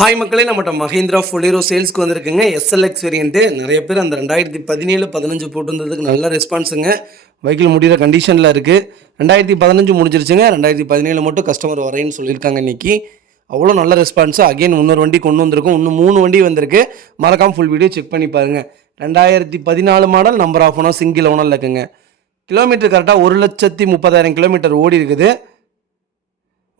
Hi மக்களே, நம்மகிட்ட மஹிந்திரா ஃபொலீரோ சேல்ஸ்க்கு வந்திருக்குங்க. SLX variant. நிறைய பேர் அந்த 2017, 15 போட்டிருந்ததுக்கு நல்ல ரெஸ்பான்ஸுங்க. வெஹிக்கிள் முடிகிற கண்டிஷனில் இருக்குது. 2015 முடிஞ்சிருச்சுங்க. 2017 மட்டும் கஸ்டமர் வரேன்னு சொல்லியிருக்காங்க இன்றைக்கி. அவ்வளோ நல்ல ரெஸ்பான்ஸு. அகைன் இன்னொரு வண்டி கொண்டு வந்திருக்கும். இன்னும் 3 வண்டி வந்திருக்கு. மறக்காமல் ஃபுல் வீடியோ செக் பண்ணி பாருங்கள். 2014 model, number of owner, single ஓனரில் இருக்குங்க. கிலோமீட்டர் கரெக்டாக 1,30,000 கிலோமீட்டர் ஓடி இருக்குது.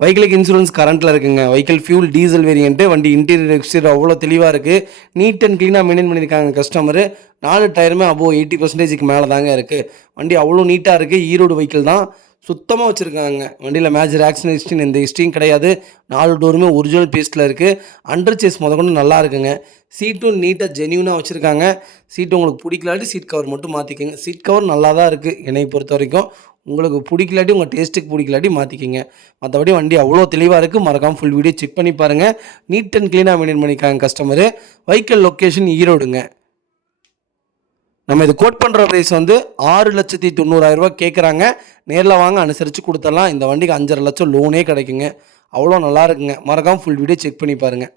வெஹிக்கிளுக்கு இன்சூரன்ஸ் கரண்ட்டில் இருக்குங்க. Vehicle fuel diesel variant. வண்டி இன்டீரியர் எக்ஸ்டீரியர் அவ்வளோ தெளிவாக இருக்குது. நீட் அண்ட் க்ளீனாக மெயின்டைன் பண்ணியிருக்காங்க கஸ்டமரு. 4 டயருமே அபோவ் 80% மேலே தாங்க இருக்குது. வண்டி அவ்வளோ நீட்டாக இருக்குது. ஈரோடு வெஹிக்கிள் தான். சுத்தமாக வச்சுருக்காங்க. வண்டியில் மேஜர் ஆக்சிடென்ட் ஹிஸ்ட்ரின்னு எந்த ஹிஸ்ட்ரியும் கிடையாது. 4 டோருமே ஒரிஜினல் பீஸில் இருக்குது. அண்டர் சேஸ் முதற்கொண்டு நல்லா இருக்குங்க. சீட்டும் நீட்டாக ஜென்யூனாக வச்சுருக்காங்க. சீட்டு உங்களுக்கு பிடிக்கலாட்டி சீட் கவர் மட்டும் மாற்றிக்கோங்க. சீட் கவர் நல்லா தான் இருக்குது என்னை பொறுத்த வரைக்கும். உங்களுக்கு பிடிக்கலாட்டி, உங்கள் டேஸ்ட்டுக்கு பிடிக்கலாட்டி மாற்றிக்கிங்க. மற்றபடி வண்டி அவ்வளோ தெளிவாக இருக்குது. மறக்காமல் ஃபுல் வீடியோ செக் பண்ணி பாருங்கள். நீட் அண்ட் க்ளீனாக மெயின்டைன் பண்ணியிருக்காங்க கஸ்டமரு. வெஹிக்கிள் லொக்கேஷன் ஈரோடுங்க. நம்ம இது கோட் பண்ணுற ப்ரைஸ் வந்து 6,90,000 கேட்குறாங்க. நேரில் வாங்க, அனுசரித்து கொடுத்துடலாம். இந்த வண்டிக்கு 5,50,000 லட்சம் லோனே கிடைக்குங்க. அவ்வளோ நல்லா இருக்குங்க. மறக்காமல் ஃபுல் வீடியோ செக் பண்ணி பாருங்கள்.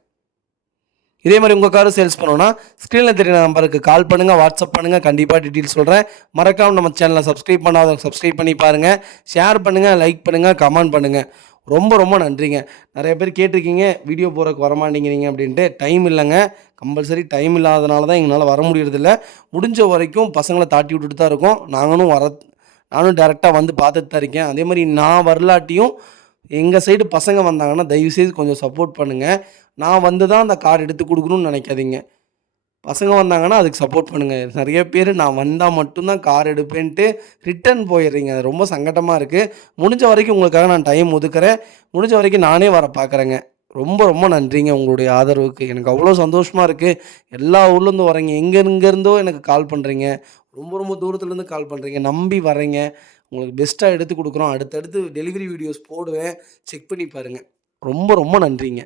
இதே மாதிரி உங்கள் காரும் சேல்ஸ் பண்ணோன்னா ஸ்க்ரீனில் தெரியுற நம்பருக்கு கால் பண்ணுங்கள், வாட்ஸ்அப் பண்ணுங்கள். கண்டிப்பாக டீட்டெயில்ஸ் சொல்கிறேன். மறக்காமல் நம்ம சேனலை சப்ஸ்கிரைப் பண்ணாதவங்க சப்ஸ்கிரைப் பண்ணி பாருங்கள். ஷேர் பண்ணுங்கள், லைக் பண்ணுங்கள், கமெண்ட் பண்ணுங்கள். ரொம்ப ரொம்ப நன்றிங்க. நிறைய பேர் கேட்டிருக்கீங்க வீடியோ போகிறக்கு வரமாட்டேங்கிறீங்க அப்படின்ட்டு. டைம் இல்லைங்க. கம்பல்சரி டைம் இல்லாதனால தான் எங்களால் வர முடியறதில்ல. முடிஞ்ச வரைக்கும் பசங்களை தாட்டி விட்டுட்டு தான் இருக்கோம். நானும் டேரெக்டாக வந்து பார்த்துட்டு தான் இருக்கேன். அதே மாதிரி நான் வரலாட்டியும் எங்கள் சைடு பசங்க வந்தாங்கன்னா தயவுசெய்து கொஞ்சம் சப்போர்ட் பண்ணுங்கள். நான் வந்து தான் அந்த கார் எடுத்து கொடுக்கணும்னு நினைக்காதீங்க. பசங்க வந்தாங்கன்னா அதுக்கு சப்போர்ட் பண்ணுங்கள். நிறைய பேர் நான் வந்தால் மட்டும்தான் கார் எடுப்பேன்ட்டு ரிட்டர்ன் போயிடுறீங்க. அது ரொம்ப சங்கடமாக இருக்குது. முடிஞ்ச வரைக்கும் உங்களுக்காக நான் டைம் ஒதுக்குறேன். முடிஞ்ச வரைக்கும் நானே வர பார்க்குறேங்க. ரொம்ப ரொம்ப நன்றிங்க உங்களுடைய ஆதரவுக்கு. எனக்கு அவ்வளோ சந்தோஷமாக இருக்குது. எல்லா ஊர்லேருந்து வரீங்க. எங்கேருந்தோ எனக்கு கால் பண்ணுறீங்க. ரொம்ப ரொம்ப தூரத்துலேருந்து கால் பண்ணுறீங்க. நம்பி வரீங்க. உங்களுக்கு பெஸ்ட்டாக எடுத்து கொடுக்குறோம். அடுத்தடுத்து டெலிவரி வீடியோஸ் போடுவேன். செக் பண்ணி பாருங்கள். ரொம்ப ரொம்ப நன்றிங்க.